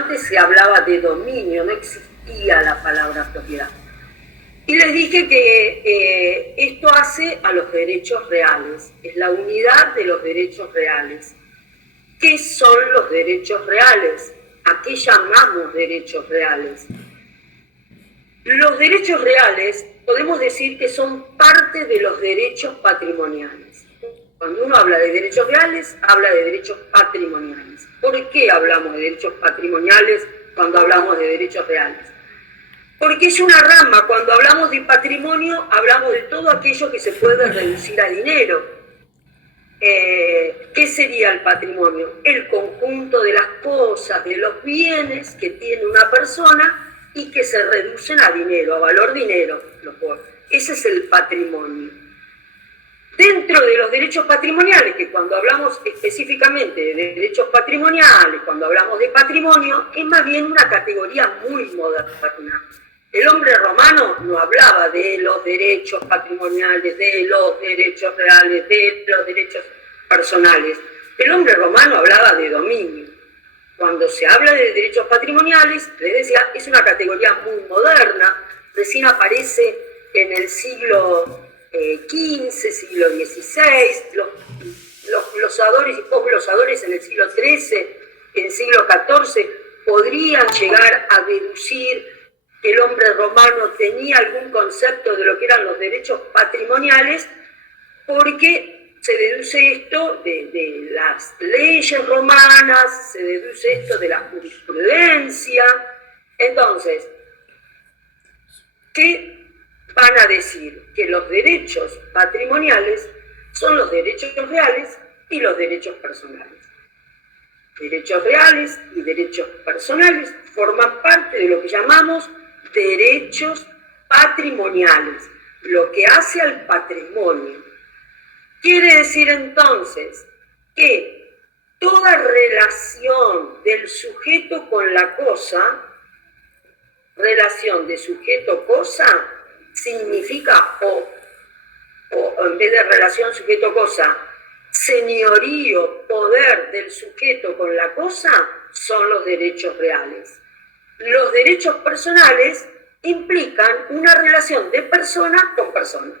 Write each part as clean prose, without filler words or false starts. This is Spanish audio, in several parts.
antes se hablaba de dominio, no existía la palabra propiedad. Y les dije que esto hace a los derechos reales, es la unidad de los derechos reales. ¿Qué son los derechos reales? ¿A qué llamamos derechos reales? Los derechos reales podemos decir que son parte de los derechos patrimoniales. Cuando uno habla de derechos reales, habla de derechos patrimoniales. ¿Por qué hablamos de derechos patrimoniales cuando hablamos de derechos reales? Porque es una rama. Cuando hablamos de patrimonio, hablamos de todo aquello que se puede reducir a dinero. ¿Qué sería el patrimonio? El conjunto de las cosas, de los bienes que tiene una persona y que se reducen a dinero, a valor dinero. Ese es el patrimonio. Dentro de los derechos patrimoniales, que cuando hablamos específicamente de derechos patrimoniales, cuando hablamos de patrimonio, es más bien una categoría muy moderna. El hombre romano no hablaba de los derechos patrimoniales, de los derechos reales, de los derechos personales. El hombre romano hablaba de dominio. Cuando se habla de derechos patrimoniales, les decía, es una categoría muy moderna, recién aparece en el siglo XV, siglo XVI, los glosadores y posglosadores en el siglo XIII, en el siglo XIV, podrían llegar a deducir que el hombre romano tenía algún concepto de lo que eran los derechos patrimoniales, porque se deduce esto de las leyes romanas, se deduce esto de la jurisprudencia. Entonces, ¿qué van a decir? Que los derechos patrimoniales son los derechos reales y los derechos personales. Derechos reales y derechos personales forman parte de lo que llamamos derechos patrimoniales, lo que hace al patrimonio. Quiere decir entonces que toda relación del sujeto con la cosa, relación de sujeto-cosa, significa o en vez de relación sujeto-cosa, señorío, poder del sujeto con la cosa, son los derechos reales. Los derechos personales implican una relación de persona con persona.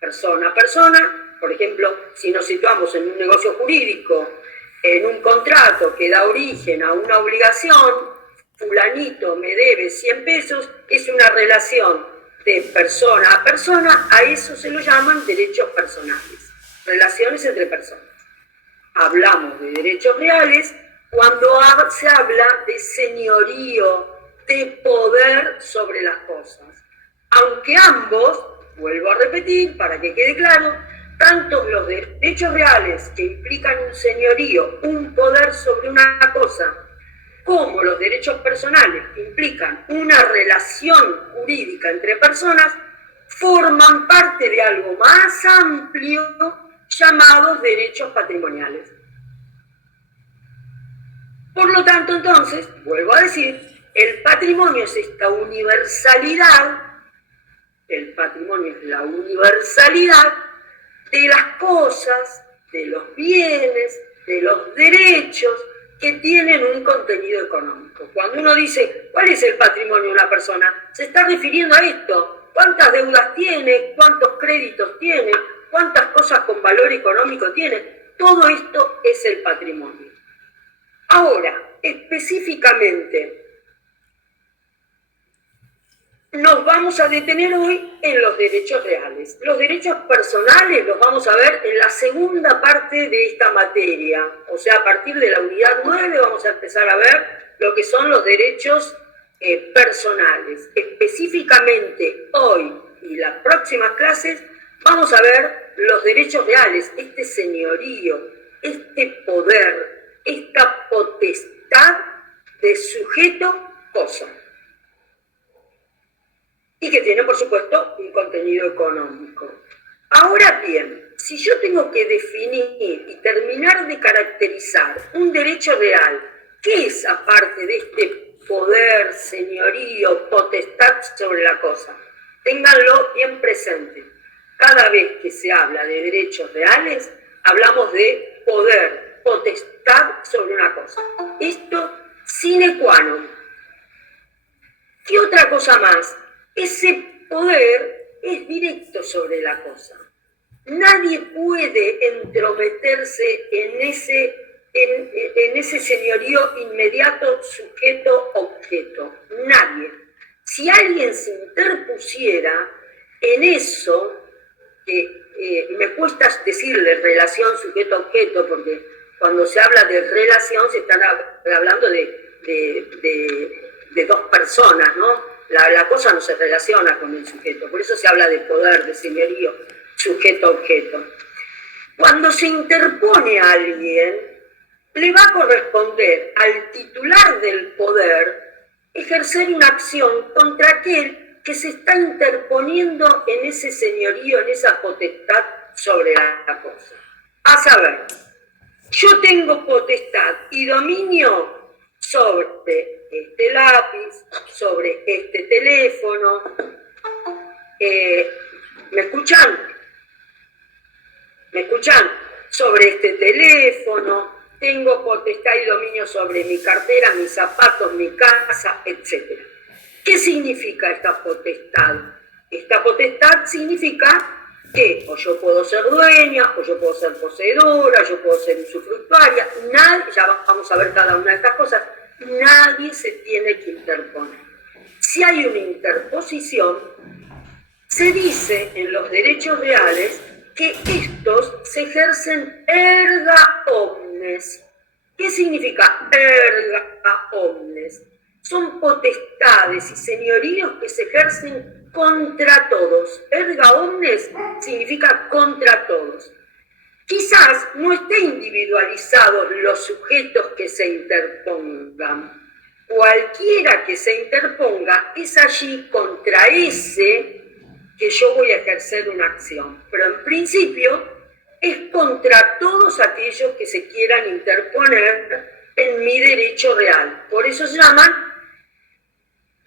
Persona a persona, por ejemplo, si nos situamos en un negocio jurídico, en un contrato que da origen a una obligación, fulanito me debe 100 pesos, es una relación de persona a persona, a eso se lo llaman derechos personales, relaciones entre personas. Hablamos de derechos reales cuando se habla de señorío, de poder sobre las cosas. Aunque ambos, vuelvo a repetir para que quede claro, tanto los derechos reales que implican un señorío, un poder sobre una cosa, como los derechos personales que implican una relación jurídica entre personas, forman parte de algo más amplio llamados derechos patrimoniales. Por lo tanto, entonces, vuelvo a decir, el patrimonio es esta universalidad, el patrimonio es la universalidad de las cosas, de los bienes, de los derechos que tienen un contenido económico. Cuando uno dice, ¿cuál es el patrimonio de una persona? Se está refiriendo a esto. ¿Cuántas deudas tiene? ¿Cuántos créditos tiene? ¿Cuántas cosas con valor económico tiene? Todo esto es el patrimonio. Ahora, específicamente, nos vamos a detener hoy en los derechos reales. Los derechos personales los vamos a ver en la segunda parte de esta materia. O sea, a partir de la unidad 9 vamos a empezar a ver lo que son los derechos personales. Específicamente hoy y las próximas clases vamos a ver los derechos reales, este señorío, este poder, esta potestad de sujeto-cosa. Y que tiene, por supuesto, un contenido económico. Ahora bien, si yo tengo que definir y terminar de caracterizar un derecho real, ¿qué es aparte de este poder, señorío, potestad sobre la cosa? Ténganlo bien presente. Cada vez que se habla de derechos reales, hablamos de poder, potestad sobre una cosa. Esto sine qua non. ¿Qué otra cosa más? Ese poder es directo sobre la cosa. Nadie puede entrometerse en ese señorío inmediato sujeto-objeto. Nadie. Si alguien se interpusiera en eso, que me cuesta decirle relación sujeto-objeto, porque cuando se habla de relación se están hablando de dos personas, ¿no? La cosa no se relaciona con el sujeto, por eso se habla de poder, de señorío, sujeto-objeto. Cuando se interpone a alguien, le va a corresponder al titular del poder ejercer una acción contra aquel que se está interponiendo en ese señorío, en esa potestad sobre la cosa. A saber, yo tengo potestad y dominio sobre este lápiz, sobre este teléfono. ¿Me escuchan? ¿Me escuchan? Sobre este teléfono, tengo potestad y dominio sobre mi cartera, mis zapatos, mi casa, etc. ¿Qué significa esta potestad? Esta potestad significa que o yo puedo ser dueña, o yo puedo ser poseedora, yo puedo ser usufructuaria, ya vamos a ver cada una de estas cosas, nadie se tiene que interponer. Si hay una interposición, se dice en los derechos reales que estos se ejercen erga omnes. ¿Qué significa erga omnes? Son potestades y señoríos que se ejercen contra todos. Erga omnes significa contra todos. Quizás no esté individualizados los sujetos que se interpongan. Cualquiera que se interponga es allí contra ese que yo voy a ejercer una acción. Pero en principio es contra todos aquellos que se quieran interponer en mi derecho real. Por eso se llaman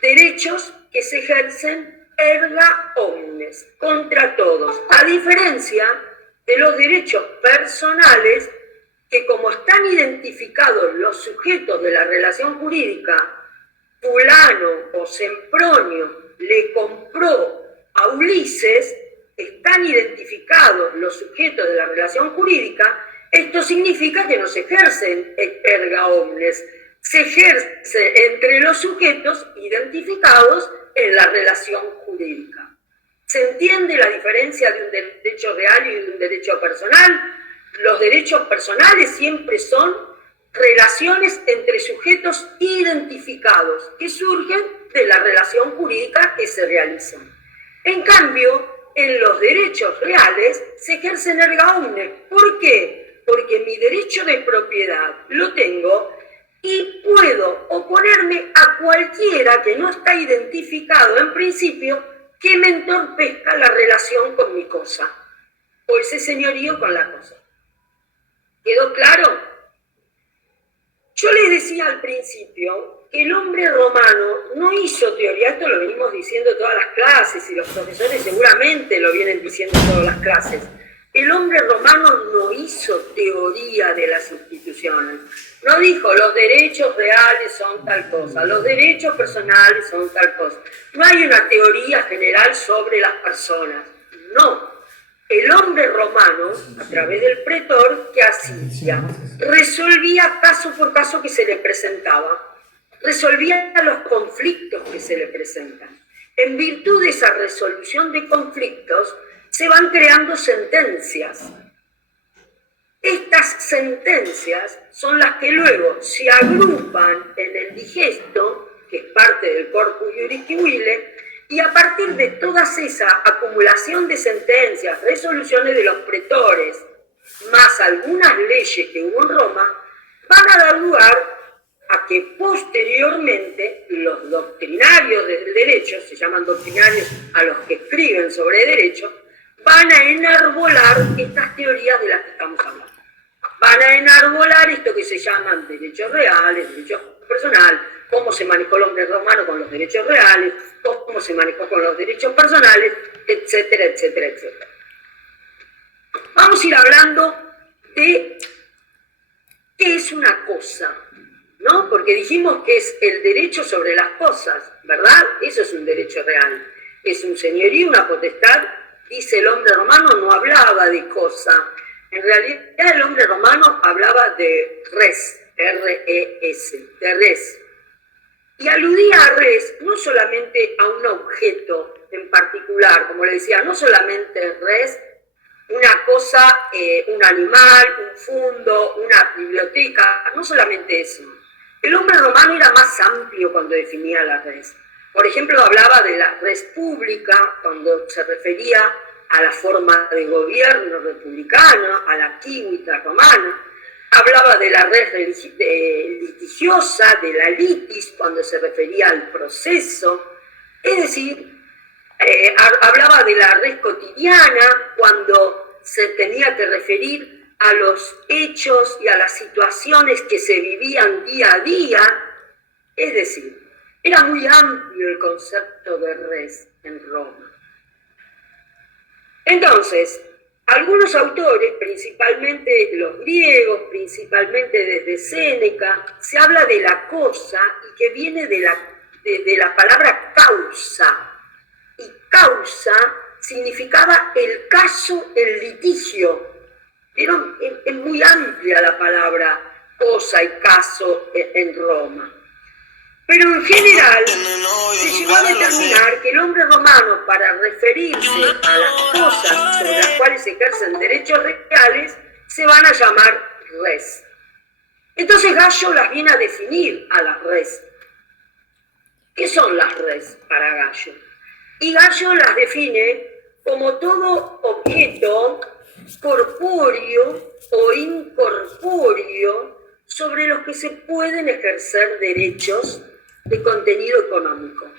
derechos que se ejercen erga omnes, contra todos. A diferencia de los derechos personales, que como están identificados los sujetos de la relación jurídica, fulano o Sempronio le compró a Ulises, están identificados los sujetos de la relación jurídica, esto significa que no se ejercen erga omnes, se ejerce entre los sujetos identificados en la relación jurídica. ¿Se entiende la diferencia de un derecho real y de un derecho personal? Los derechos personales siempre son relaciones entre sujetos identificados que surgen de la relación jurídica que se realiza. En cambio, en los derechos reales se ejercen erga omnes. ¿Por qué? Porque mi derecho de propiedad lo tengo y puedo oponerme a cualquiera que no está identificado en principio que me entorpezca la relación con mi cosa o ese señorío con la cosa. ¿Quedó claro? Yo les decía al principio que el hombre romano no hizo teoría, esto lo venimos diciendo todas las clases y los profesores seguramente lo vienen diciendo todas las clases. El hombre romano no hizo teoría de las instituciones. No dijo los derechos reales son tal cosa, los derechos personales son tal cosa. No hay una teoría general sobre las personas. No. El hombre romano, a través del pretor, ¿qué hacía? Resolvía caso por caso que se le presentaba. Resolvía los conflictos que se le presentan. En virtud de esa resolución de conflictos, se van creando sentencias. Estas sentencias son las que luego se agrupan en el digesto, que es parte del corpus iuris civile, y a partir de toda esa acumulación de sentencias, resoluciones de los pretores, más algunas leyes que hubo en Roma, van a dar lugar a que posteriormente los doctrinarios del derecho, se llaman doctrinarios a los que escriben sobre derecho, van a enarbolar estas teorías de las que estamos hablando. Van a enarbolar esto que se llaman derechos reales, derechos personales, cómo se manejó el hombre romano con los derechos reales, cómo se manejó con los derechos personales, etcétera, etcétera, etcétera. Vamos a ir hablando de qué es una cosa. ¿no? Porque dijimos que es el derecho sobre las cosas, ¿verdad? Eso es un derecho real. Es un señorío, una potestad. Dice el hombre romano, no hablaba de cosa. En realidad el hombre romano hablaba de res, R-E-S, de res. Y aludía a res no solamente a un objeto en particular, como le decía, no solamente res, una cosa, un animal, un fundo, una biblioteca, no solamente eso. El hombre romano era más amplio cuando definía la res. Por ejemplo, hablaba de la res pública cuando se refería a la forma de gobierno republicana, a la química romana. Hablaba de la res litigiosa, de la litis, cuando se refería al proceso. Es decir, hablaba de la res cotidiana, cuando se tenía que referir a los hechos y a las situaciones que se vivían día a día. Es decir, era muy amplio el concepto de res en Roma. Entonces, algunos autores, principalmente los griegos, principalmente desde Séneca, se habla de la cosa y que viene de la palabra causa. Y causa significaba el caso, el litigio. Es muy amplia la palabra cosa y caso en Roma. Pero en general se llegó a determinar que el hombre romano, para referirse a las cosas sobre las cuales se ejercen derechos reales, se van a llamar res. Entonces Gallo las viene a definir a las res. ¿Qué son las res para Gallo? Y Gallo las define como todo objeto corpóreo o incorpóreo sobre los que se pueden ejercer derechos de contenido económico.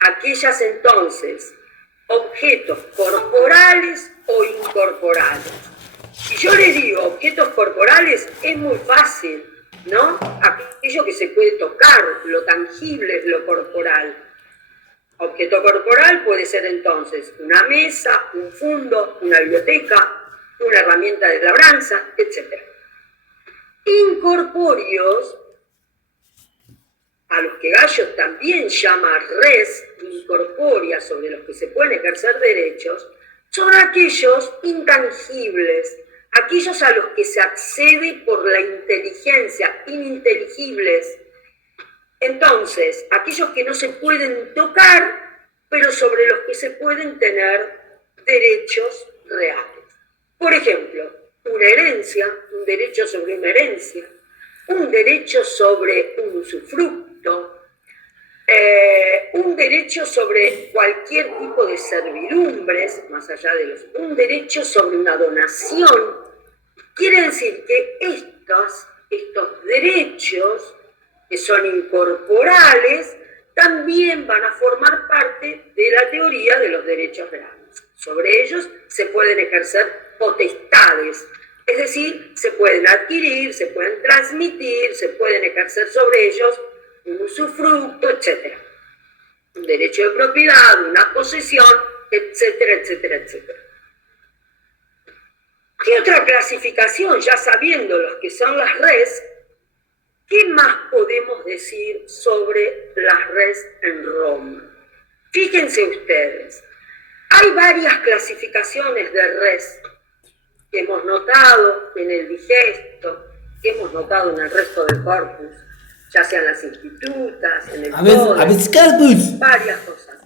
Aquellas entonces, objetos corporales o incorporales. Si yo les digo objetos corporales, es muy fácil, ¿no? Aquello que se puede tocar, lo tangible es lo corporal. Objeto corporal puede ser entonces una mesa, un fundo, una biblioteca, una herramienta de labranza, etc. Incorpóreos, a los que Gallo también llama res incorpórea, sobre los que se pueden ejercer derechos, son aquellos intangibles, aquellos a los que se accede por la inteligencia, ininteligibles. Entonces, aquellos que no se pueden tocar, pero sobre los que se pueden tener derechos reales. Por ejemplo, una herencia, un derecho sobre una herencia, un derecho sobre un usufructo, un derecho sobre cualquier tipo de servidumbres, más allá de un derecho sobre una donación. Quiere decir que estos derechos, que son incorporales, también van a formar parte de la teoría de los derechos reales. Sobre ellos se pueden ejercer potestades, es decir, se pueden adquirir, se pueden transmitir, se pueden ejercer sobre ellos un usufructo, etc. Un derecho de propiedad, una posesión, etcétera, etcétera, etcétera. ¿Qué otra clasificación? Ya sabiendo los que son las res, ¿qué más podemos decir sobre las res en Roma? Fíjense ustedes, hay varias clasificaciones de res que hemos notado en el digesto, que hemos notado en el resto del corpus, ya sean las institutas, en el codex, varias cosas.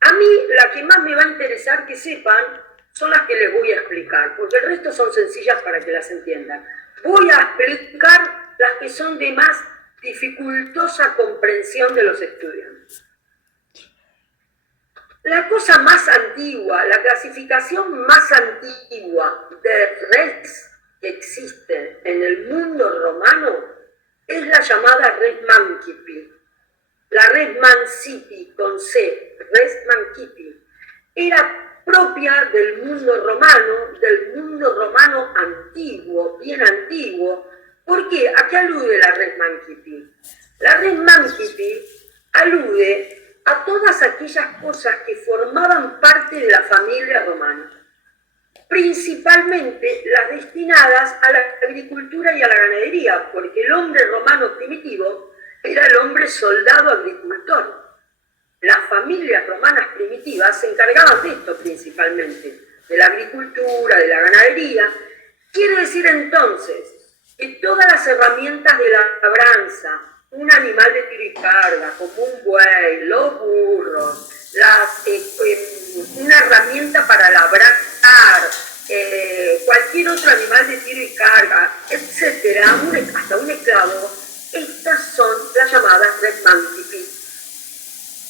A mí la que más me va a interesar que sepan son las que les voy a explicar, porque el resto son sencillas para que las entiendan. Voy a explicar las que son de más dificultosa comprensión de los estudiantes. La cosa más antigua, la clasificación más antigua de res que existe en el mundo romano es la llamada res mancipi. La res mancipi con C, res mancipi, era propia del mundo romano antiguo, bien antiguo. ¿Por qué? ¿A qué alude la res mancipi? La res mancipi alude a todas aquellas cosas que formaban parte de la familia romana. principalmente las destinadas a la agricultura y a la ganadería, porque el hombre romano primitivo era el hombre soldado agricultor. Las familias romanas primitivas se encargaban de esto principalmente, de la agricultura, de la ganadería. Quiere decir entonces que todas las herramientas de la labranza, un animal de tiro y carga, como un buey, los burros, una herramienta para labrar, cualquier otro animal de tiro y carga, etcétera, hasta un esclavo, estas son las llamadas res mancipi.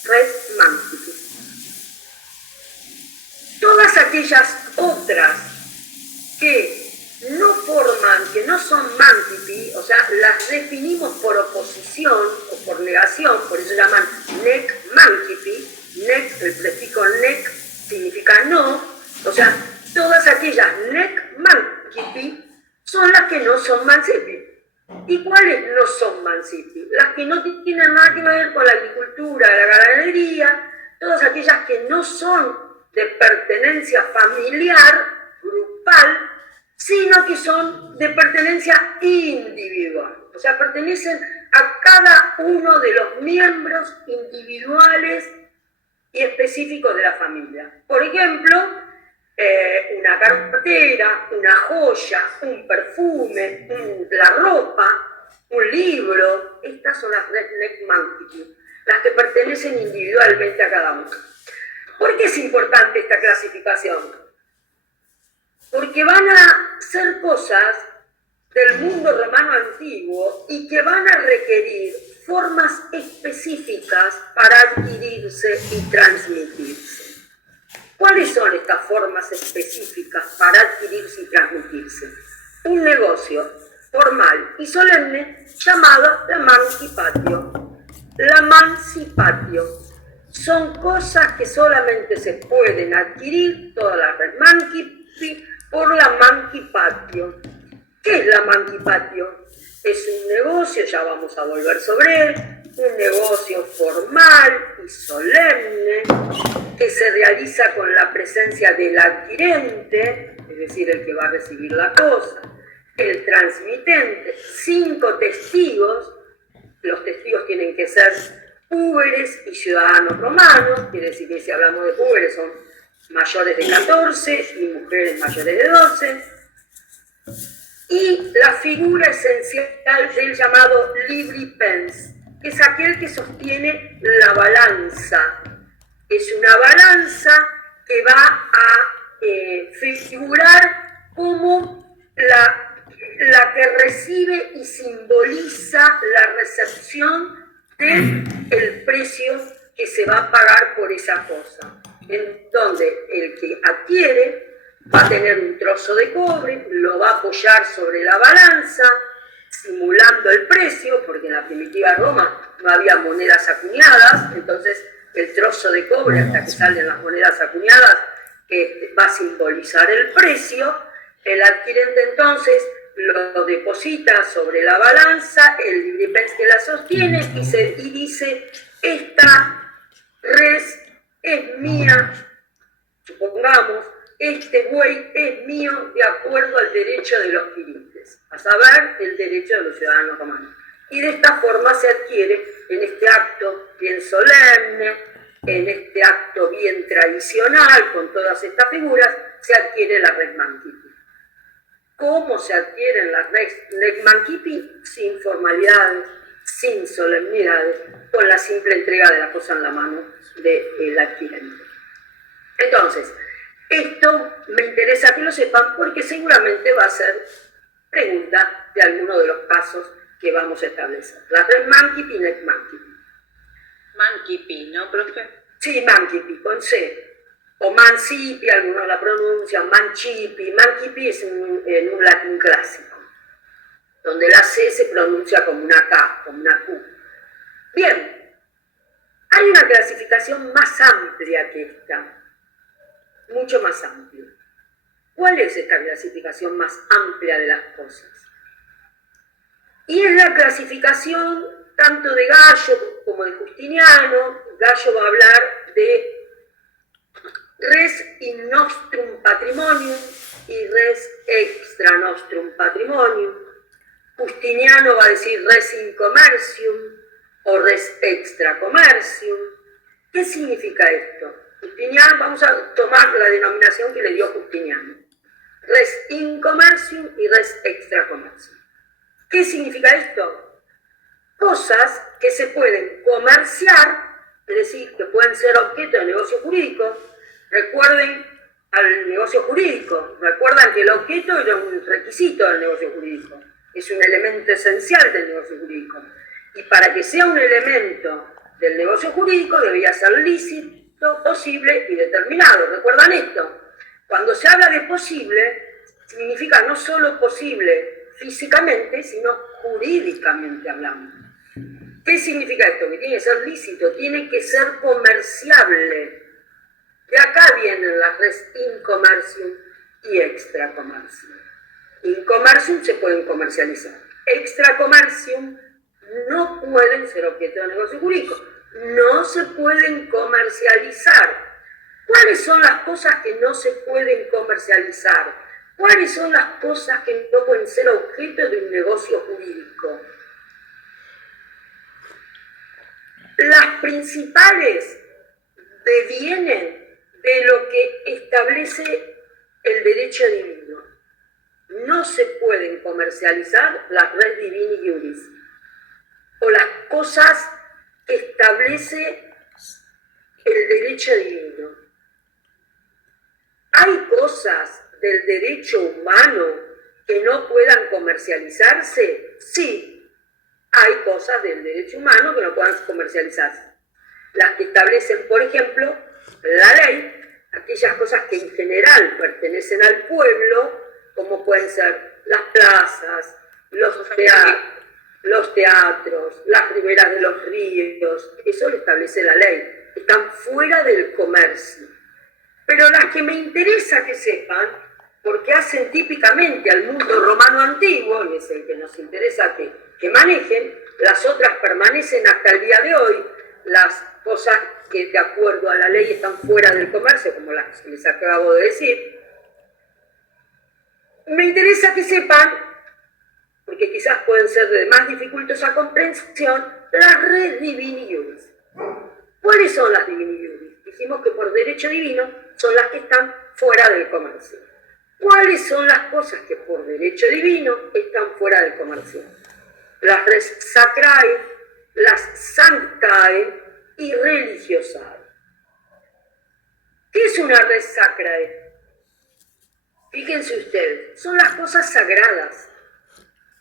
Res mancipi. Todas aquellas otras que no forman, que no son mancipi, o sea, las definimos por oposición o por negación, por eso llaman nec mancipi. Nec, el prefijo nec significa no, o sea, todas aquellas nec mancipi son las que no son mancipi. ¿Y cuáles no son mancipi? Las que no tienen nada que ver con la agricultura, la ganadería, todas aquellas que no son de pertenencia familiar, grupal, sino que son de pertenencia individual. O sea, pertenecen a cada uno de los miembros individuales y específicos de la familia. Por ejemplo, una cartera, una joya, un perfume, la ropa, un libro. Estas son las nec mancipi, las que pertenecen individualmente a cada uno. ¿Por qué es importante esta clasificación? Porque van a ser cosas del mundo romano antiguo y que van a requerir formas específicas para adquirirse y transmitirse. ¿Cuáles son estas formas específicas para adquirirse y transmitirse? Un negocio formal y solemne llamado la mancipatio. La mancipatio son cosas que solamente se pueden adquirir, todas las res mancipi, por la mancipatio. ¿Qué es la mancipatio? Es un negocio, ya vamos a volver sobre él, un negocio formal y solemne que se realiza con la presencia del adquirente, es decir, el que va a recibir la cosa, el transmitente, 5 testigos. Los testigos tienen que ser púberes y ciudadanos romanos, quiere decir que si hablamos de púberes son mayores de 14 y mujeres mayores de 12. Y la figura esencial del llamado libripens, que es aquel que sostiene la balanza. Es una balanza que va a figurar como la que recibe y simboliza la recepción del precio que se va a pagar por esa cosa. En donde el que adquiere va a tener un trozo de cobre, lo va a apoyar sobre la balanza, simulando el precio, porque en la primitiva Roma no había monedas acuñadas, entonces el trozo de cobre, hasta que salen las monedas acuñadas, va a simbolizar el precio. El adquirente entonces lo deposita sobre la balanza, el libripens que la sostiene y dice, esta res es mía, supongamos, este buey es mío de acuerdo al derecho de los quirites, a saber, el derecho de los ciudadanos romanos. Y de esta forma se adquiere en este acto bien solemne, en este acto bien tradicional, con todas estas figuras, se adquiere la res mancipi. ¿Cómo se adquieren las res mancipi? Sin formalidades, sin solemnidades, con la simple entrega de la cosa en la mano del adquirente. Entonces, esto me interesa que lo sepan porque seguramente va a ser pregunta de alguno de los casos que vamos a establecer. La res mancipi y nec mancipi. Mancipi, ¿no, profe? Sí, mancipi, con C. O mancipi, algunos la pronuncian, mancipi. Mancipi es en un latín clásico, donde la C se pronuncia como una K, como una Q. Bien, hay una clasificación más amplia que esta, mucho más amplia. ¿Cuál es esta clasificación más amplia de las cosas? Y es la clasificación tanto de Gallo como de Justiniano. Gallo va a hablar de res in nostrum patrimonium y res extra nostrum patrimonium. Justiniano va a decir res in commercium o res extra commercium. ¿Qué significa esto? Justiniano, vamos a tomar la denominación que le dio Justiniano. Res in commercium y res extra commercium. ¿Qué significa esto? Cosas que se pueden comerciar, es decir, que pueden ser objeto de negocio jurídico. Recuerden al negocio jurídico, recuerdan que el objeto era un requisito del negocio jurídico, es un elemento esencial del negocio jurídico. Y para que sea un elemento del negocio jurídico debía ser lícito, posible y determinado. ¿Recuerdan esto? Cuando se habla de posible, significa no solo posible físicamente, sino jurídicamente hablando. ¿Qué significa esto? Que tiene que ser lícito, tiene que ser comerciable. De acá vienen las res in commercium y extra commercium. In commercium se pueden comercializar. Extra commercium no pueden ser objeto de negocio jurídico. No se pueden comercializar. ¿Cuáles son las cosas que no se pueden comercializar? ¿Cuáles son las cosas que no pueden ser objeto de un negocio jurídico? Las principales devienen de lo que establece el derecho divino. No se pueden comercializar las res divini iuris o las cosas que establece el derecho divino. ¿Hay cosas del derecho humano que no puedan comercializarse? Sí. Hay cosas del derecho humano que no puedan comercializarse. Las que establecen, por ejemplo, la ley, aquellas cosas que en general pertenecen al pueblo, como pueden ser las plazas, los teatros, las riberas de los ríos, eso lo establece la ley, están fuera del comercio. Pero las que me interesa que sepan, porque hacen típicamente al mundo romano antiguo, y es el que nos interesa que manejen, las otras permanecen hasta el día de hoy, las cosas que de acuerdo a la ley están fuera del comercio, como las que les acabo de decir. Me interesa que sepan, porque quizás pueden ser de más dificultosa comprensión, las res divini iuris. ¿Cuáles son las divini iuris? Dijimos que por derecho divino son las que están fuera del comercio. ¿Cuáles son las cosas que por derecho divino están fuera del comercio? Las res sacrae, las sanctae y religiosae. ¿Qué es una res sacrae? Fíjense ustedes, son las cosas sagradas,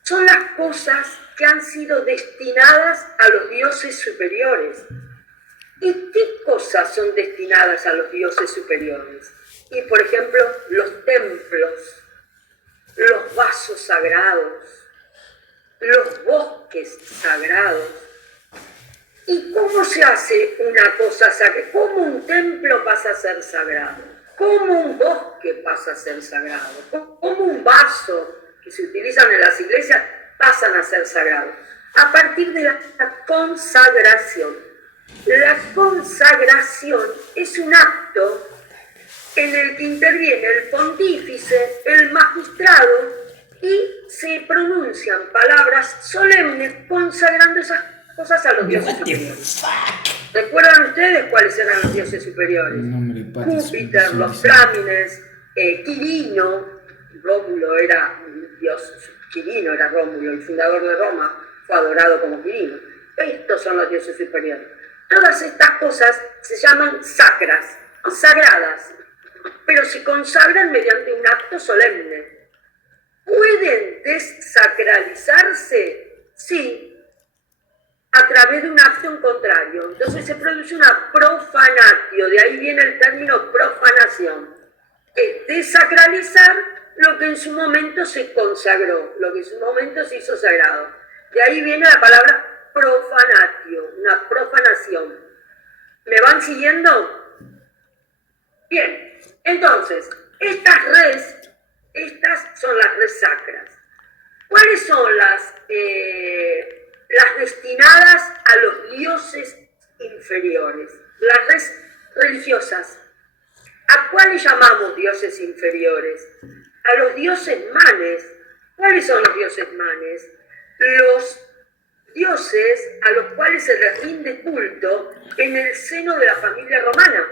son las cosas que han sido destinadas a los dioses superiores. ¿Y qué cosas son destinadas a los dioses superiores? Y por ejemplo, los templos, los vasos sagrados, los bosques sagrados. ¿Y cómo se hace una cosa sagrada? ¿Cómo un templo pasa a ser sagrado? ¿Cómo un bosque pasa a ser sagrado? ¿Cómo un vaso que se utilizan en las iglesias pasan a ser sagrados? A partir de la consagración. La consagración es un acto en el que interviene el pontífice, el magistrado, y se pronuncian palabras solemnes consagrando esas cosas a los dioses superiores. ¿Recuerdan ustedes cuáles eran los dioses superiores? Júpiter, los Flámines, Quirino. Rómulo era un dios, Quirino era Rómulo, el fundador de Roma, fue adorado como Quirino. Estos son los dioses superiores. Todas estas cosas se llaman sacras, sagradas, pero se consagran mediante un acto solemne. ¿Pueden desacralizarse? Sí, a través de un acto en contrario. Entonces se produce una profanatio, de ahí viene el término profanación. Es desacralizar lo que en su momento se consagró, lo que en su momento se hizo sagrado. De ahí viene la palabra profanatio, una profanación. ¿Me van siguiendo? Bien, entonces, estas son las res sacras. ¿Cuáles son las destinadas a los dioses inferiores? Las res religiosas. ¿A cuáles llamamos dioses inferiores? A los dioses manes. ¿Cuáles son los dioses manes? Los dioses a los cuales se les rinde culto en el seno de la familia romana,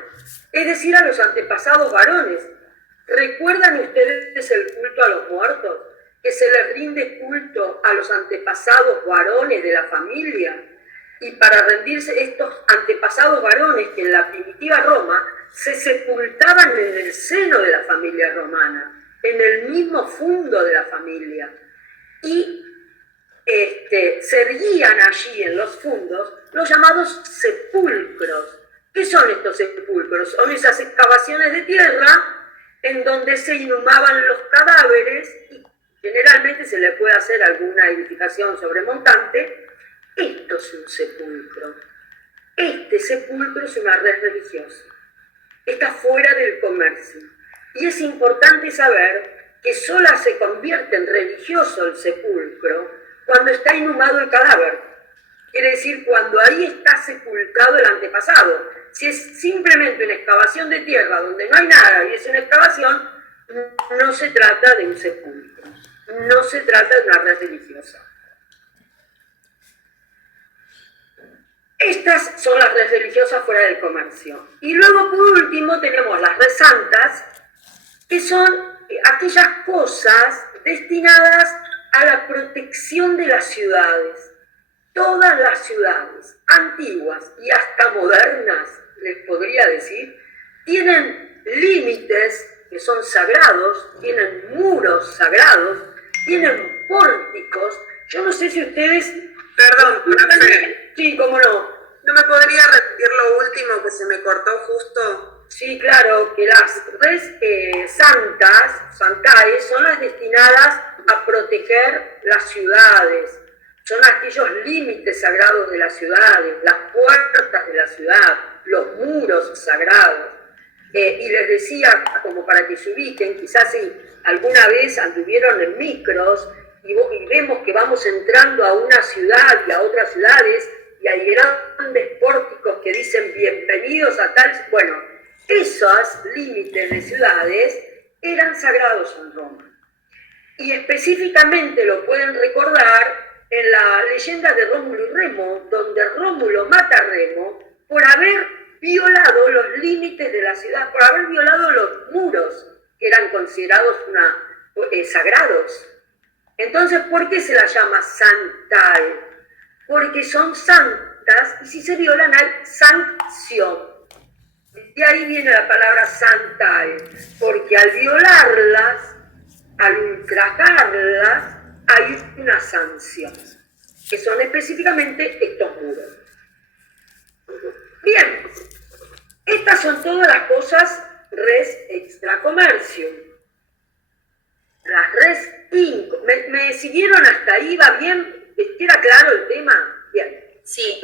es decir, a los antepasados varones. ¿Recuerdan ustedes el culto a los muertos? Que se les rinde culto a los antepasados varones de la familia. Y para rendirse estos antepasados varones que en la primitiva Roma se sepultaban en el seno de la familia romana, en el mismo fundo de la familia. Y se erguían allí en los fundos los llamados sepulcros. ¿Qué son estos sepulcros? Son esas excavaciones de tierra en donde se inhumaban los cadáveres y generalmente se le puede hacer alguna edificación sobremontante. Esto es un sepulcro. Este sepulcro es una red religiosa. Está fuera del comercio. Y es importante saber que solo se convierte en religioso el sepulcro cuando está inhumado el cadáver. Quiere decir, cuando ahí está sepultado el antepasado. Si es simplemente una excavación de tierra donde no hay nada y es una excavación, no se trata de un sepulcro. No se trata de una red religiosa. Estas son las redes religiosas fuera del comercio. Y luego, por último, tenemos las redes santas, que son aquellas cosas destinadas a la protección de las ciudades. Todas las ciudades, antiguas y hasta modernas, les podría decir, tienen límites que son sagrados, tienen muros sagrados, tienen pórticos. Yo no sé si ustedes... Perdón, profe. Sí, cómo no. ¿No me podría repetir lo último que se me cortó justo? Sí, claro, que las redes santaes, son las destinadas a proteger las ciudades. Son aquellos límites sagrados de las ciudades, las puertas de la ciudad, los muros sagrados. Y les decía, como para que se ubiquen, quizás si alguna vez anduvieron en micros y vemos que vamos entrando a una ciudad y a otras ciudades y hay grandes pórticos que dicen bienvenidos a tal... Bueno, esos límites de ciudades eran sagrados en Roma. Y específicamente lo pueden recordar en la leyenda de Rómulo y Remo, donde Rómulo mata a Remo por haber violado los límites de la ciudad, por haber violado los muros que eran considerados sagrados. Entonces, ¿por qué se las llama santae? Porque son santas y si se violan hay sanción. De ahí viene la palabra santae, porque al violarlas, al ultrajarlas, hay una sanción, que son específicamente estos muros. Bien, estas son todas las cosas res extracomercio. Las res inco. ¿Me siguieron hasta ahí? ¿Va bien? ¿Queda claro el tema? Bien. Sí,